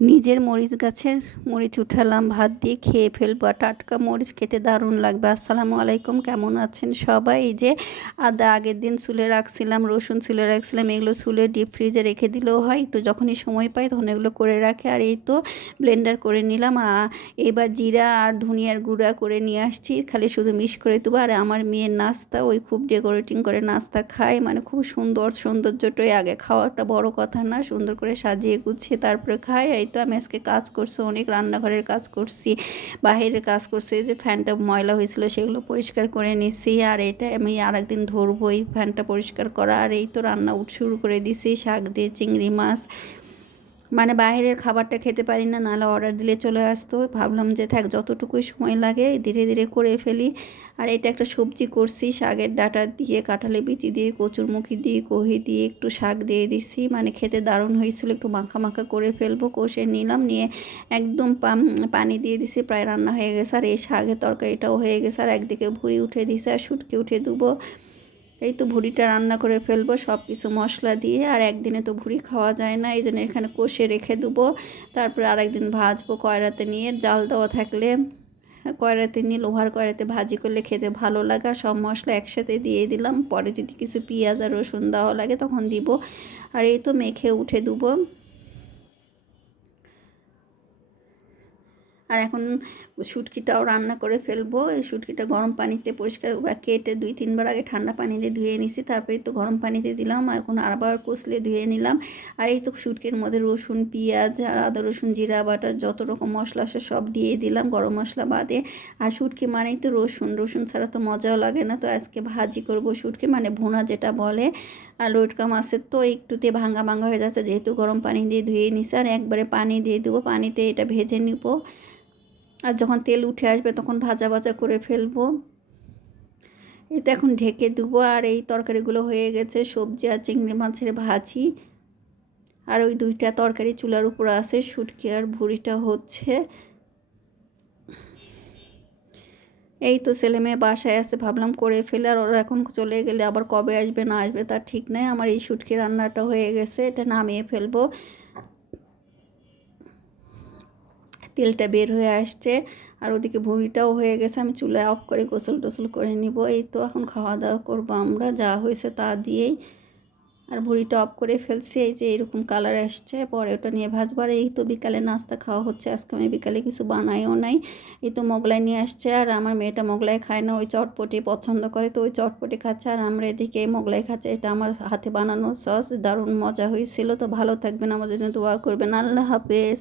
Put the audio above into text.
নিজের মরিচ গাছের মরিচ উঠালাম, ভাত দিয়ে খেয়ে ফেলবো। আর টাটকা মরিচ খেতে দারুণ লাগবে। আসসালামু আলাইকুম, কেমন আছেন সবাই? এই যে আদা আগের দিন ছুলে রাখছিলাম, রসুন ছুলে রাখছিলাম, এগুলো ছুলে ডিপ ফ্রিজে রেখে দিলেও হয়। একটু যখনই সময় পাই তখন এগুলো করে রাখে। আর এই তো ব্লেন্ডার করে নিলাম। আর এবার জিরা আর ধনিয়ার গুঁড়া করে নিয়ে আসছি, খালি শুধু মিক্স করে দেবো। আর আমার মেয়ের নাস্তা, ওই খুব ডেকোরেটিং করে নাস্তা খায়, মানে খুব সুন্দর, সৌন্দর্যটাই আগে, খাওয়াটা বড় কথা না, সুন্দর করে সাজিয়ে গুছিয়ে তারপরে খায়। এই তো আমি আজকে কাজ করছি, অনেক রান্নাঘরের কাজ করছি, বাহিরের কাজ করছি। যে ফ্যানটা ময়লা হয়েছিল সেগুলো পরিষ্কার করে নিছি। আর এটা আমি আর একদিন ধরবো এই ফ্যানটা পরিষ্কার করা। আর এই তো রান্না শুরু করে দিছি, শাক দিয়ে চিংড়ি মাছ। মানে বাইরের খাবারটা খেতে পারি না, নাহলে অর্ডার দিলে চলে আসতো। ভাবলাম যে থাক, যতটুকুই সময় লাগে ধীরে ধীরে করে ফেলি। আর এটা একটা সবজি করছি, শাকের ডাঁটা দিয়ে, কাঁঠালের বিচি দিয়ে, কচুরমুখী দিয়ে, কহি দিয়ে একটু শাক দিয়ে দিছি, মানে খেতে দারুণ হয়েছিল। একটু মাখা মাখা করে ফেলবো, কষে নিলাম, নিয়ে একদম পানি দিয়ে দিছি, প্রায় রান্না হয়ে গেছে। আর এই শাকের তরকারিটাও হয়ে গেছে। আর একদিকে ভুঁড়ি উঠে দিছে, আর শুটকি উঠে দেবো। এই তো ভুঁড়িটা রান্না করে ফেলবো সব কিছু মশলা দিয়ে। আর একদিনে তো ভুঁড়ি খাওয়া যায় না, এই জন্য এখানে কষে রেখে দেবো। তারপরে আরেকদিন ভাজবো কয়রাতে নিয়ে, জাল দেওয়া থাকলে কয়রাতে নিয়ে, লোহার কয়রাতে ভাজি করলে খেতে ভালো লাগে। আর সব মশলা একসাথে দিয়ে দিলাম, পরে যদি কিছু পেঁয়াজ আর রসুন দেওয়া লাগে তখন দিব। আর এই তো মেখে উঠে দেবো। আর এখন শুটকিটাও রান্না করে ফেলবো। এই শুটকিটা গরম পানিতে পরিষ্কার বা কেটে 2-3 বার আগে ঠান্ডা পানিতে ধুয়ে নিছি, তারপরে তো গরম পানিতে দিলাম। আর এখন আবার কষলে ধুয়ে নিলাম। আর এই তো শুটকির মধ্যে রসুন, পেঁয়াজ আর আদা রসুন জিরা বাটা যত রকম মশলা আছে সব দিয়ে দিলাম, গরম মশলা বাদে। আর শুটকি মানেই তো রসুন, রসুন ছাড়া তো মজাও লাগে না। তো আজকে ভাজি করব শুটকি, মানে ভুনা যেটা বলে। আর লটকা মাছের তো একটুতে ভাঙা ভাঙা হয়ে যাচ্ছে, যেহেতু গরম পানি দিয়ে ধুয়ে নিছি। আর একবারে পানি দিয়ে দেবো, পানিতে এটা ভেজে নিব। আর যখন তেল উঠে আসবে তখন ভাজা ভাজা করে ফেলবো। এটা এখন ঢেকে দেবো। আর এই তরকারিগুলো হয়ে গেছে, সবজি আর চিংড়ি মাছের ভাজি। আর ওই দুইটা তরকারি চুলার উপর আছে, শুটকি আর ভুঁড়িটা হচ্ছে। এই তো ছেলে মেয়ে বাসায় আছে, ভাবলাম করে ফেলে। আর ওরা এখন চলে গেলে আবার কবে আসবে না আসবে তার ঠিক নেই। আমার এই শুটকি রান্নাটা হয়ে গেছে, এটা নামিয়ে ফেলবো। তেলটা বের হয়ে আসছে। আর ওদিকে ভুঁড়িটাও হয়ে গেছে, আমি চুলায় অফ করে গোসল টোসল করে নিব। এই তো এখন খাওয়া দাওয়া করবো আমরা, যা হয়েছে তা দিয়েই। আর ভুঁড়িটা অফ করে ফেলছি, এই যে এরকম কালার আসছে, পরে ওটা নিয়ে ভাজবো। আর এই তো বিকালে নাস্তা খাওয়া হচ্ছে, আজকে আমি বিকালে কিছু বানাইও নাই। এই তো মোগলাই নিয়ে আসছে। আর আমার মেয়েটা মোগলাই খায় না, ওই চটপটি পছন্দ করে, তো ওই চটপটি খাচ্ছে। আর আমরা এদিকে মোগলাই খাচ্ছে। এটা আমার হাতে বানানো সস, দারুণ মজা হয়েছিল। তো ভালো থাকবেন, আমাদের জন্য দোয়া করবেন। আল্লাহ হাফেজ।